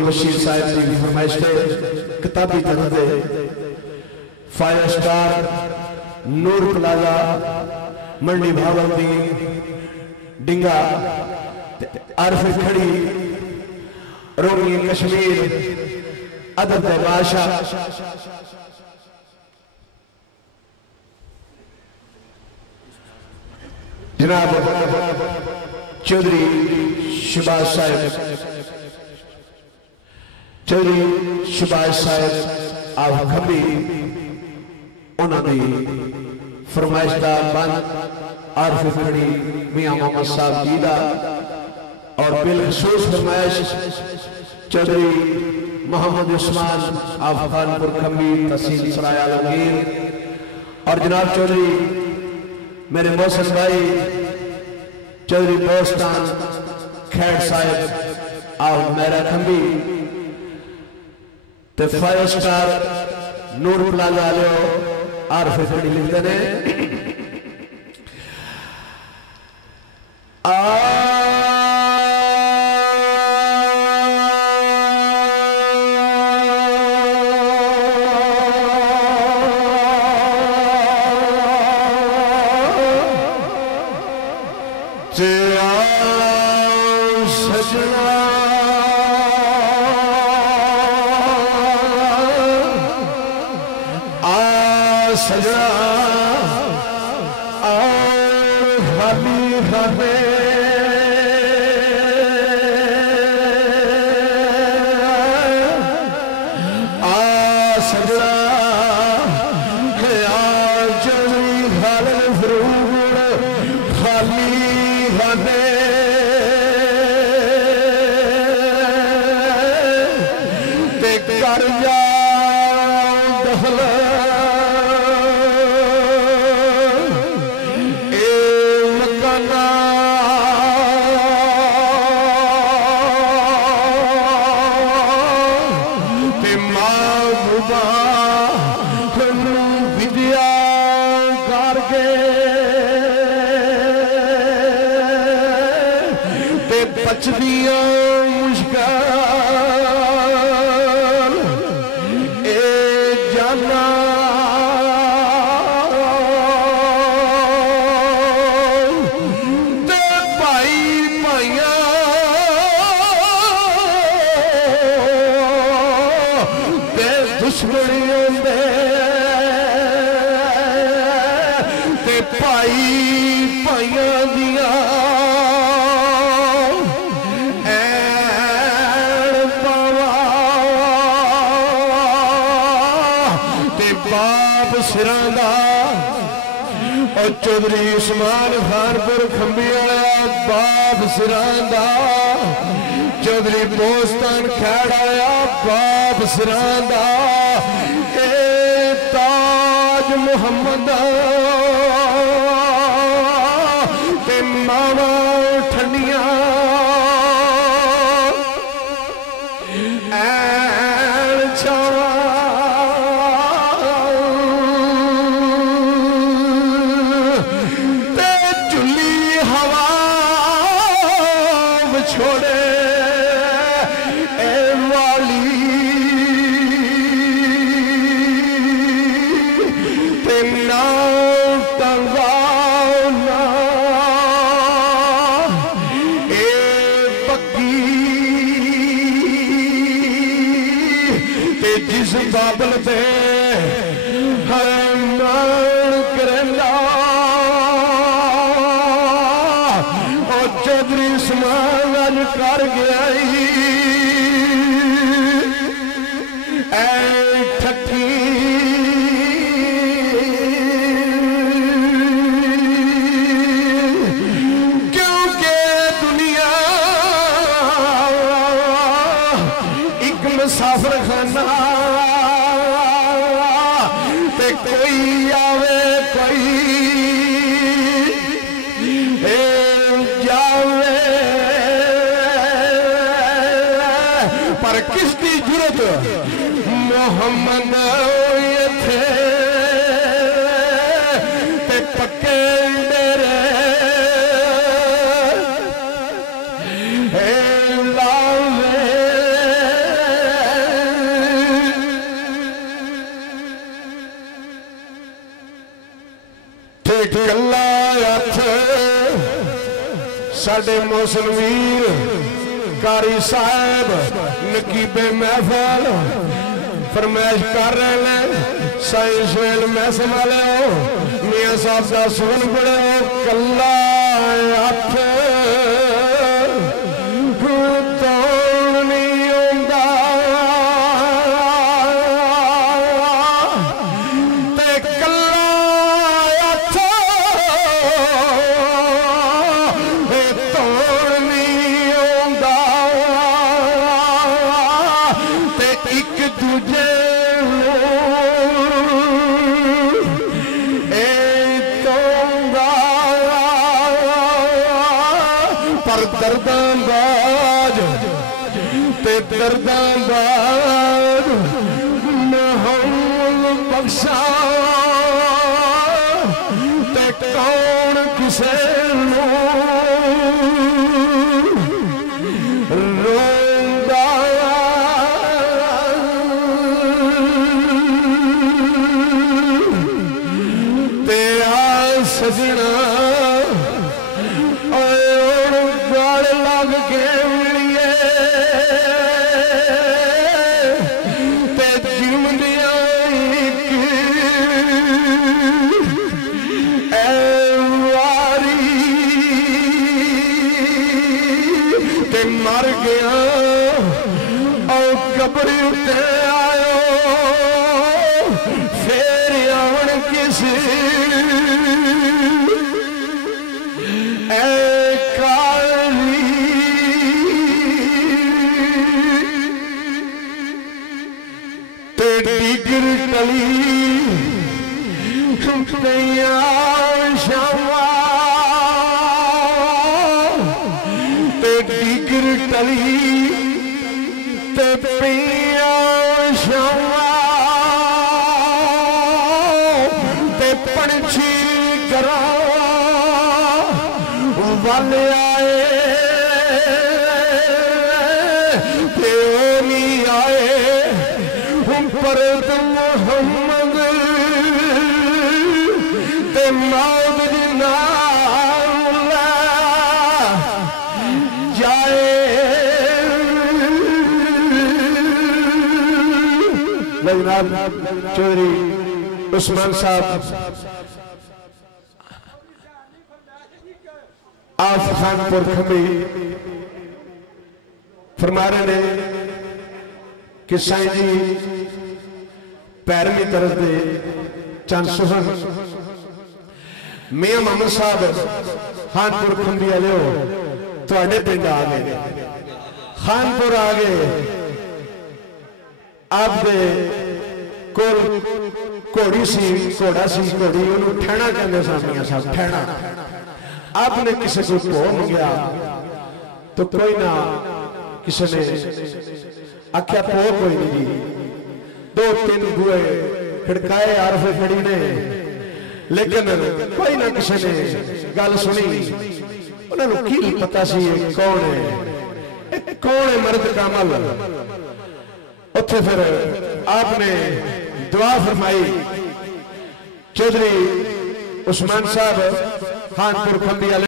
बशीर साहब की फरमाइश है किताबी तरह दे 5 स्टार नूर प्लाजा मंडी भावलदी डिंगा आरफ खड़ी रोगी कश्मीर अदब बादशाह जनाब चौधरी शहबाज साहब आप खबी उन्होंने फरमाइश का बंद आरफ खड़ी मियां मोहम्मद साहब जी का और बिलखसूस फरमाइश चौधरी मोहम्मद उस्मान आप खानपुर खम्बी तहसील सराय आलमगीर और जनाब चौधरी मेरे मोहसिन भाई चौधरी बोस्तान खैर साहब आप मेरा खम्बी ते 5 स्टार नूर प्लाजा लो आरफ खड़ी लिखते ने चौधरी उस्मान खानपुर खंबी वाला बाप सिरांदा चौधरी बोस्तान खैड़ आया बाप सिरांदा ताज मोहम्मद ते मावा ठंडिया बाबल पे मान करना और चौधरी समान कर गया ठकी क्योंकि दुनिया एक मुसाफिर खाना कोई आवे कोई जावे पर किसकी जरूरत मोहम्मद थे ते पक्के डेरे लावे साडे मौसम वीर कारी साहब नकीबे महफल फरमाइश कर रहे हैं। साइंस वेल महसन वाले मियाँ साहब का सुन बड़े कला हथ तौण नहीं आंदा ते कला हथ तौण नहीं आंदा ते एक दूजे दर्दाबाज ते दर्दाबाज महमूद बख्शा ते कौन किसे रोंदा ते आ सजना लग के मिलिए ते जिंदिया वारी ते मर गया और कब्र ते आयो फिर आवन किसी डिगर टली शामा ते डिगर टली ते पिया शामा ते पंछी गरा वल आए ते नहीं आए पर मोहम्मद ते मौत जिना जाए जनाब चौधरी उस्मान साहब आफ खानपुर खंबी फरमा रहे ने कि साईं जी पैरवी तरफ दे चंद सुहन मियां मोहम्मद साहब खानपुर खंबी वाले तुहाडे पिंड आ गए खानपुर आ गए आपदे कोल घोड़ी सी घोड़ा सी घोड़ी उन्होंने ठहना कहते सन मियां साहब ठहना आपने किसी को भो मंगया तो कोई ना किसी ने आख्या भो कोई नहीं दो तीन बुए खड़काए आरफे खड़ी ने लेकिन कोई ना किसी ने गल सुनी उन्होंने की पता सी कौन है मर्द कामल उत्थे फिर आपने दुआ फरमाई चौधरी उस्मान साहब खानपुर खंबी